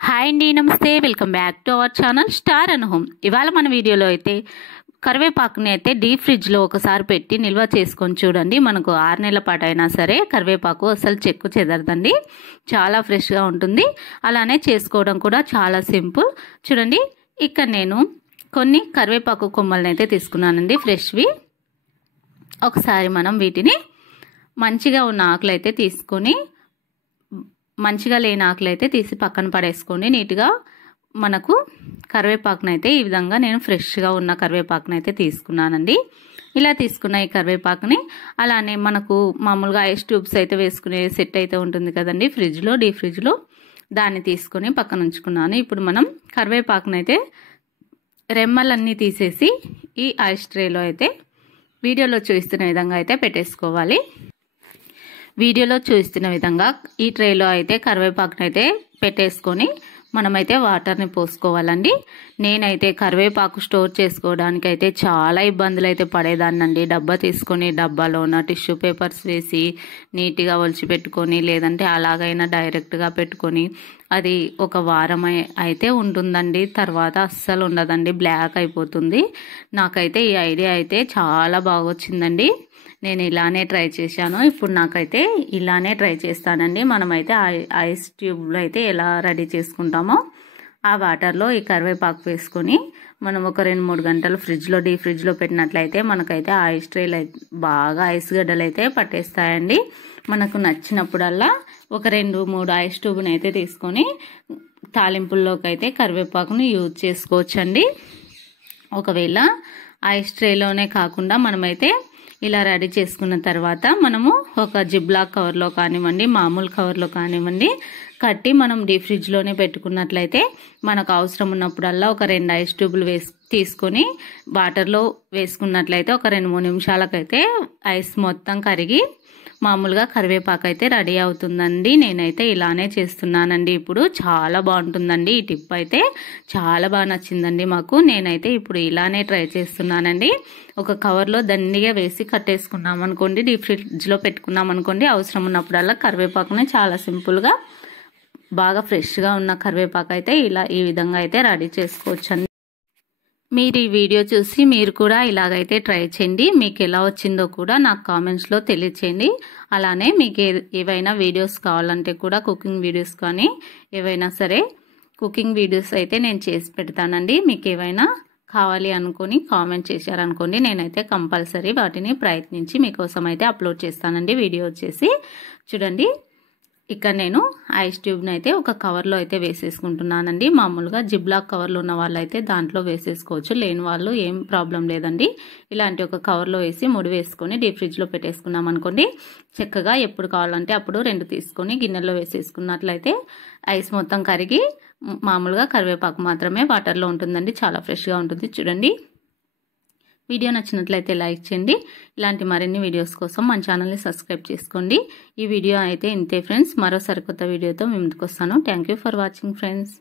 Hi అండి, నమస్తే. Welcome back to our channel star and home. ఇవాళ మన వీడియోలో అయితే కరివేపాకుని అయితే డీప్ ఫ్రిడ్జ్లో ఒకసారి పెట్టి నిల్వ చేసుకొని చూడండి. మనకు 6 నెలల పాటు అయినా సరే కరివేపాకు అసలు చెక్కు చెదరదండి, చాలా ఫ్రెష్గా ఉంటుంది. అలానే చేసుకోవడం కూడా చాలా సింపుల్. చూడండి, ఇక్కడ నేను కొన్ని కరివేపాకు కొమ్మలను అయితే తీసుకున్నానండి, ఫ్రెష్వి. ఒకసారి మనం వీటిని మంచిగా ఉన్న ఆకులు అయితే తీసుకొని, మంచిగా లేని ఆకులు అయితే తీసి పక్కన పడేసుకోండి. నీట్గా మనకు కరివేపాకునైతే ఈ విధంగా నేను ఫ్రెష్గా ఉన్న కరివేపాకునైతే తీసుకున్నానండి. ఇలా తీసుకున్న ఈ కరివేపాకుని అలానే మనకు మామూలుగా ఐస్ ట్యూబ్స్ అయితే వేసుకునే సెట్ అయితే ఉంటుంది కదండి ఫ్రిడ్జ్లో, డీప్ ఫ్రిడ్జ్లో, దాన్ని తీసుకొని పక్కన ఉంచుకున్నాను. ఇప్పుడు మనం కరివేపాకునైతే రెమ్మలన్నీ తీసేసి ఈ ఐస్ ట్రేలో అయితే వీడియోలో చూస్తున్న విధంగా అయితే పెట్టేసుకోవాలి. వీడియోలో చూస్తున్న విధంగా ఈ ట్రేలో అయితే కరివేపాకుని అయితే పెట్టేసుకొని మనమైతే వాటర్ని పోసుకోవాలండి. నేనైతే కరివేపాకు స్టోర్ చేసుకోవడానికి అయితే చాలా ఇబ్బందులు అయితే పడేదాన్నండి. డబ్బా తీసుకొని డబ్బాలోన టిష్యూ పేపర్స్ వేసి నీట్గా ఒలిచిపెట్టుకొని, లేదంటే అలాగైనా డైరెక్ట్గా పెట్టుకొని అది ఒక వారం అయితే ఉంటుందండి. తర్వాత అస్సలు ఉండదండి, బ్లాక్ అయిపోతుంది. నాకైతే ఈ ఐడియా అయితే చాలా బాగా వచ్చిందండి. నేను ఇలానే ట్రై చేశాను. ఇప్పుడు నాకైతే ఇలానే ట్రై చేస్తానండి. మనమైతే ఐస్ ట్యూబ్లో అయితే ఎలా రెడీ చేసుకుంటామో ఆ వాటర్లో ఈ కరివేపాకు వేసుకొని మనం ఒక 2-3 గంటలు ఫ్రిడ్జ్లో, డీప్ ఫ్రిడ్జ్లో పెట్టినట్లయితే మనకైతే ఐస్ ట్రేలు బాగా ఐస్ గడ్డలు అయితే పట్టేస్తాయండి. మనకు నచ్చినప్పుడల్లా ఒక 2-3 ఐస్ ట్యూబ్ని అయితే తీసుకొని తాలింపుల్లోకి అయితే కరివేపాకుని యూజ్ చేసుకోవచ్చండి. ఒకవేళ ఐస్ ట్రేలోనే కాకుండా మనమైతే ఇలా రెడీ చేసుకున్న తర్వాత మనము ఒక జిబ్లాక్ కవర్లో కానివ్వండి, మామూలు కవర్లో కానివ్వండి కట్టి మనం డీప్ ఫ్రిడ్జ్లోనే పెట్టుకున్నట్లయితే మనకు అవసరం ఉన్నప్పుడల్లా ఒక 2 ఐస్ ట్యూబ్లు తీసుకొని వాటర్లో వేసుకున్నట్లయితే ఒక 2-3 నిమిషాలకైతే ఐస్ మొత్తం కరిగి మామూలుగా కరివేపాకు అయితే రెడీ అవుతుందండి. నేనైతే ఇలానే చేస్తున్నానండి. ఇప్పుడు చాలా బాగుంటుందండి. ఈ టిప్ అయితే చాలా బాగా నచ్చిందండి మాకు. నేనైతే ఇప్పుడు ఇలానే ట్రై చేస్తున్నానండి. ఒక కవర్లో దండిగా వేసి కట్టేసుకున్నాం అనుకోండి, డీప్ ఫ్రిడ్జ్లో పెట్టుకున్నాం అనుకోండి, అవసరం ఉన్నప్పుడల్లా కరివేపాకుని చాలా సింపుల్గా బాగా ఫ్రెష్గా ఉన్న కరివేపాకు అయితే ఈ విధంగా అయితే రెడీ చేసుకోవచ్చండి. మీరు ఈ వీడియో చూసి మీరు కూడా ఇలాగైతే ట్రై చేయండి. మీకు ఎలా వచ్చిందో కూడా నాకు కామెంట్స్లో తెలియచేయండి. అలానే మీకు ఏవైనా వీడియోస్ కావాలంటే కూడా కుకింగ్ వీడియోస్ కానీ ఏవైనా సరే కుకింగ్ వీడియోస్ అయితే నేను చేసి పెడతానండి. మీకు ఏవైనా కావాలి అనుకొని కామెంట్ చేశారనుకోండి, నేనైతే కంపల్సరీ వాటిని ప్రయత్నించి మీకోసం అయితే అప్లోడ్ చేస్తానండి. వీడియో వచ్చేసి చూడండి, ఇక్కడ నేను ఐస్ ట్యూబ్ని అయితే ఒక కవర్లో అయితే వేసేసుకుంటున్నానండి. మామూలుగా జిబ్లాక్ కవర్లు ఉన్న వాళ్ళు అయితే దాంట్లో వేసేసుకోవచ్చు, లేని వాళ్ళు ఏం ప్రాబ్లం లేదండి. ఇలాంటి ఒక కవర్లో వేసి ముడి వేసుకొని డీప్ ఫ్రిడ్జ్లో పెట్టేసుకున్నాం అనుకోండి, చక్కగా ఎప్పుడు కావాలంటే అప్పుడు 2 తీసుకొని గిన్నెలో వేసేసుకున్నట్లయితే ఐస్ మొత్తం కరిగి మామూలుగా కరివేపాకు మాత్రమే వాటర్లో ఉంటుందండి. చాలా ఫ్రెష్గా ఉంటుంది. చూడండి, వీడియో నచ్చినట్లయితే లైక్ చేయండి. ఇలాంటి మరిన్ని వీడియోస్ కోసం మన ఛానల్ని సబ్స్క్రైబ్ చేసుకోండి. ఈ వీడియో అయితే ఇంతే ఫ్రెండ్స్. మరో సరికొత్త వీడియోతో మీ ముందుకు వస్తాను. Thank you for watching friends.